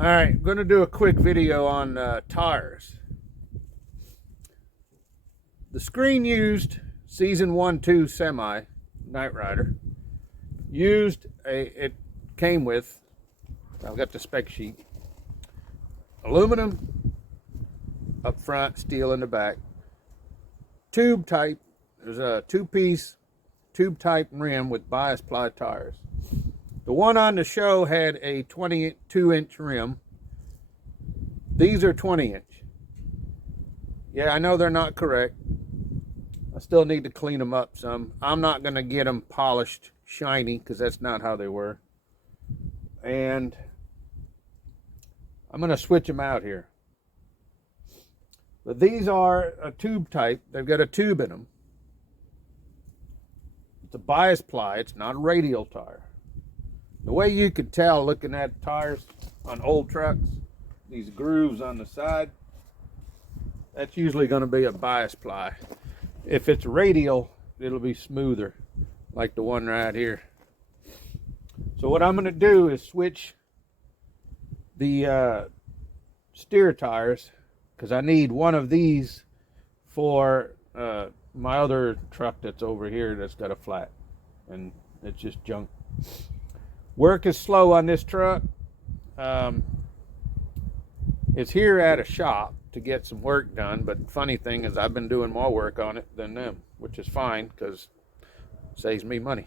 Alright, I'm going to do a quick video on tires. The screen used season 1-2 semi Night Rider it came with, I've got the spec sheet, aluminum up front, steel in the back, tube type. There's a two-piece tube type rim with bias ply tires. The one on the show had a 22-inch rim. These are 20-inch. Yeah, I know they're not correct. I still need to clean them up some. I'm not going to get them polished, shiny, because that's not how they were. And I'm going to switch them out here. But these are a tube type. They've got a tube in them. It's a bias ply. It's not a radial tire. The way you could tell looking at tires on old trucks, these grooves on the side, that's usually going to be a bias ply. If it's radial, it'll be smoother, like the one right here. So what I'm going to do is switch the steer tires, because I need one of these for my other truck that's over here that's got a flat, and it's just junk. Work is slow on this truck. It's here at a shop to get some work done, but funny thing is I've been doing more work on it than them, which is fine because it saves me money.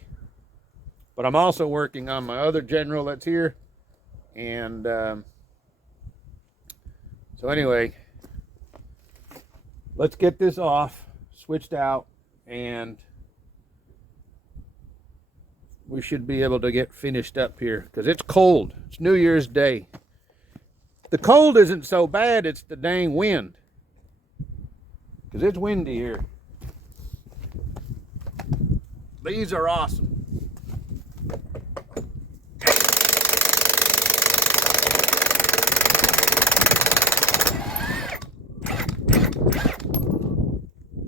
But I'm also working on my other General that's here, and so anyway, let's get this off, switched out, and we should be able to get finished up here because it's cold. It's New Year's Day. The cold isn't so bad, it's the dang wind, because it's windy here. These are awesome.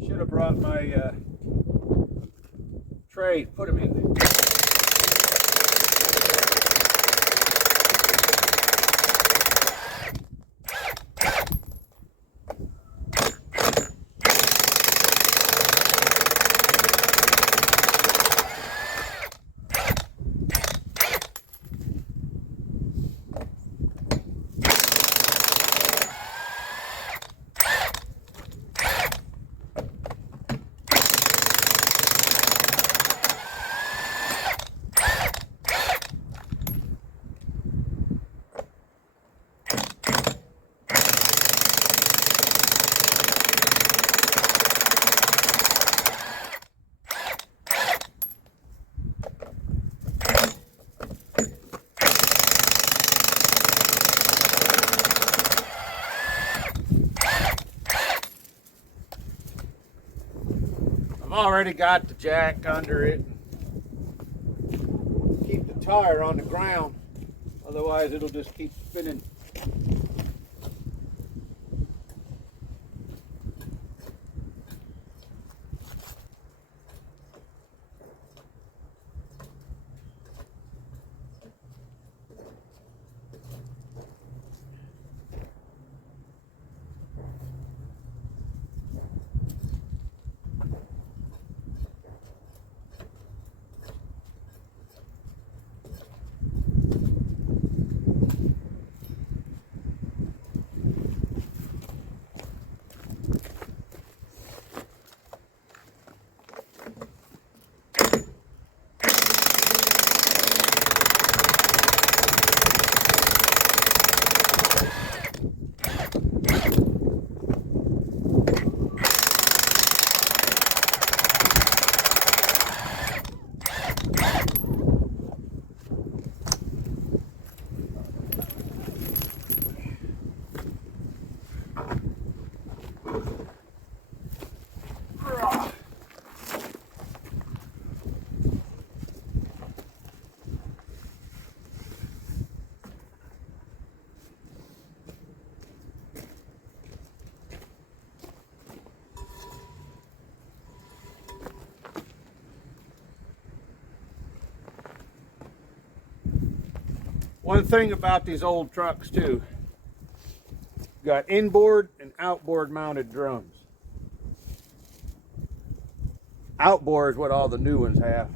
Should have brought my tray, put them in there. Already got the jack under it. Keep the tire on the ground, otherwise it'll just keep spinning. One thing about these old trucks too, got inboard and outboard mounted drums. Outboard is what all the new ones have.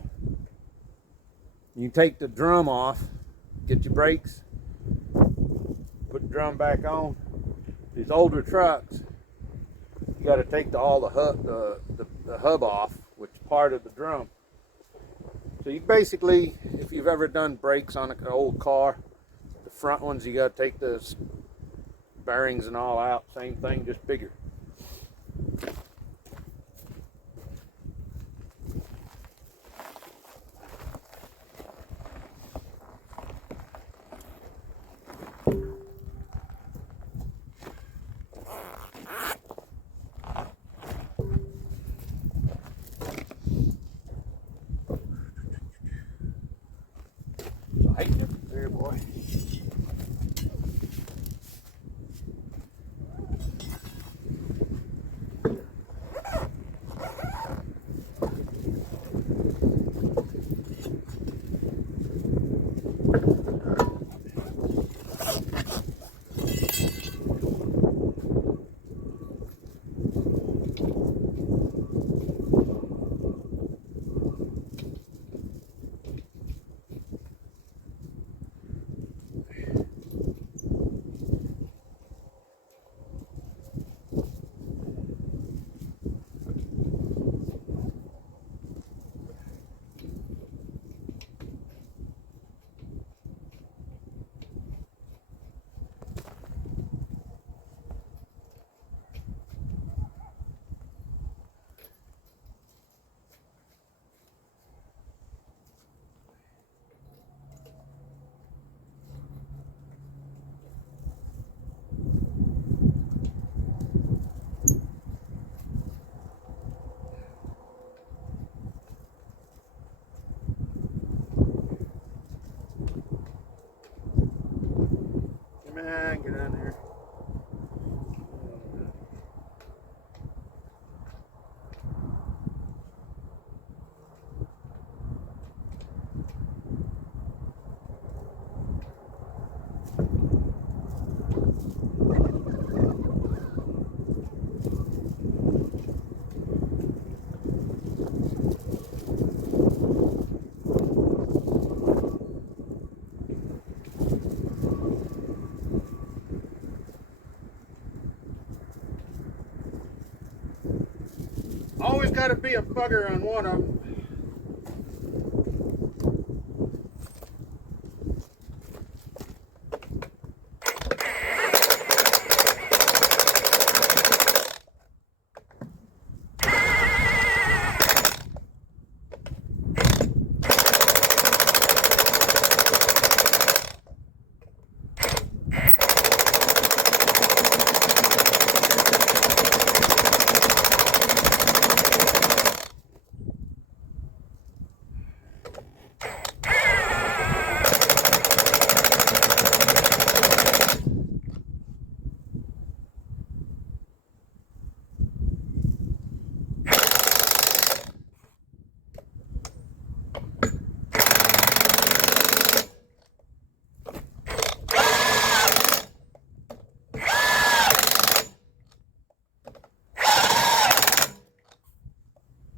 You take the drum off, get your brakes, put the drum back on. These older trucks, you got to take all the hub off, which is part of the drum. So you basically, if you've ever done brakes on an old car, the front ones you got to take the bearings and all out. Same thing, just bigger. There, boy. Man, get in there. Always got to be a bugger on one of them.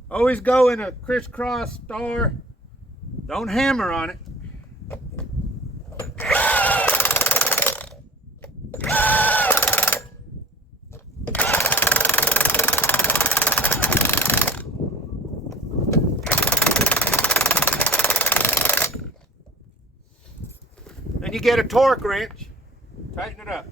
Always go in a crisscross star. Don't hammer on it. Then you get a torque wrench, tighten it up.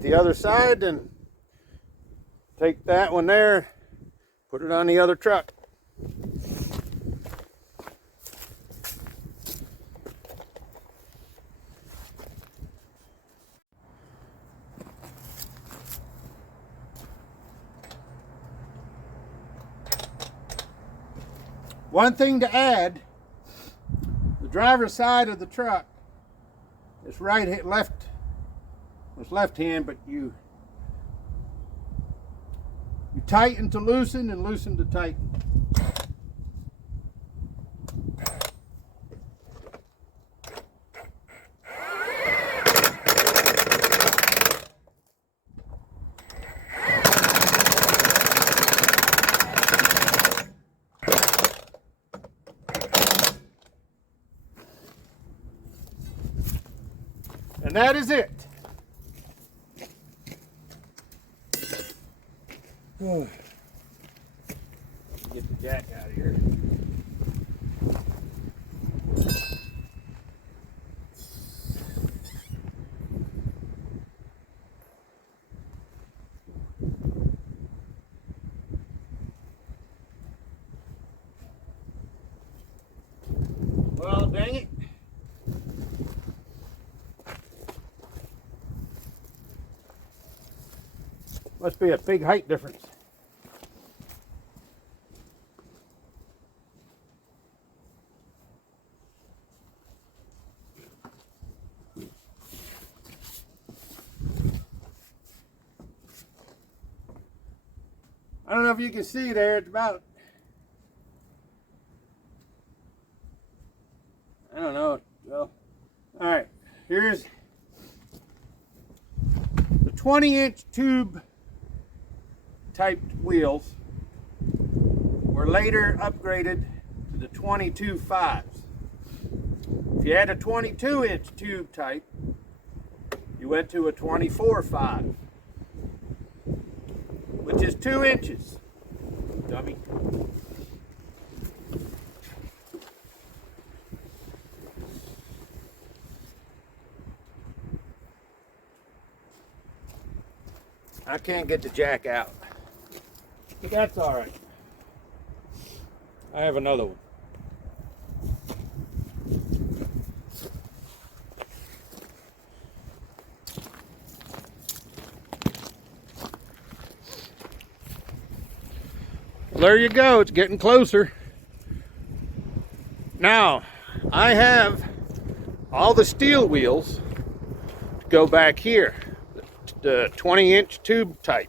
get the other side, and take that one there, put it on the other truck. One thing to add, the driver's side of the truck is left hand, but you tighten to loosen and loosen to tighten. And that is it. Get the jack out of here. Well, dang it. Must be a big height difference. I don't know if you can see there, it's about, I don't know, well, all right, here's the 20-inch tube typed wheels were later upgraded to the 22.5s. If you had a 22-inch tube type, you went to a 24.5, which is 2 inches, dummy. I can't get the jack out, but that's all right. I have another one. Well, there you go. It's getting closer. Now, I have all the steel wheels to go back here. The 20-inch tube type.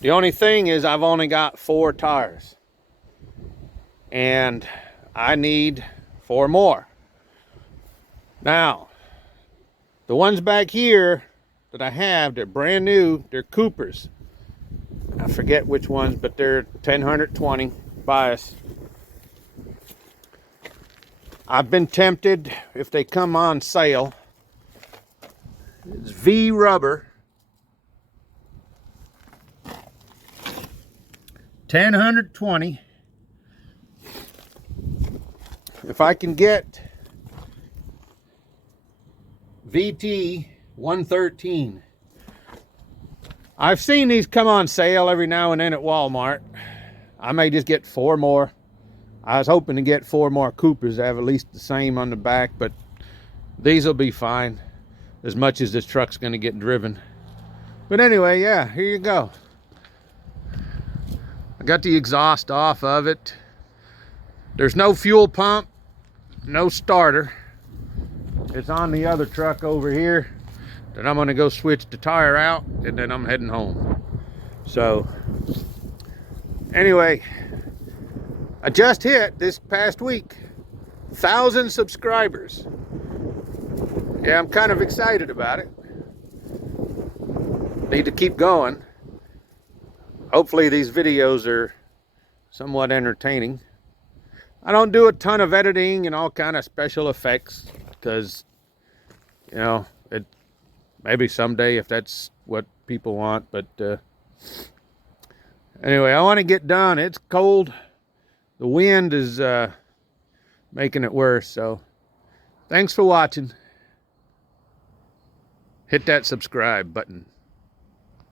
The only thing is I've only got 4 tires, and I need 4 more. Now, the ones back here that I have, they're brand new. They're Coopers. I forget which ones, but they're 1020 bias. I've been tempted, if they come on sale, it's V rubber, 1020. If I can get VT 113. I've seen these come on sale every now and then at Walmart. I may just get 4 more. I was hoping to get 4 more Coopers that have at least the same on the back, but these will be fine as much as this truck's going to get driven. But anyway, yeah, here you go. I got the exhaust off of it. There's no fuel pump, no starter. It's on the other truck over here. Then I'm going to go switch the tire out, and then I'm heading home. So anyway, I just hit this past week 1,000 subscribers. Yeah, I'm kind of excited about it. Need to keep going. Hopefully these videos are somewhat entertaining. I don't do a ton of editing and all kind of special effects because, you know, maybe someday if that's what people want. But anyway, I want to get done. It's cold. The wind is making it worse. So thanks for watching. hit that subscribe button.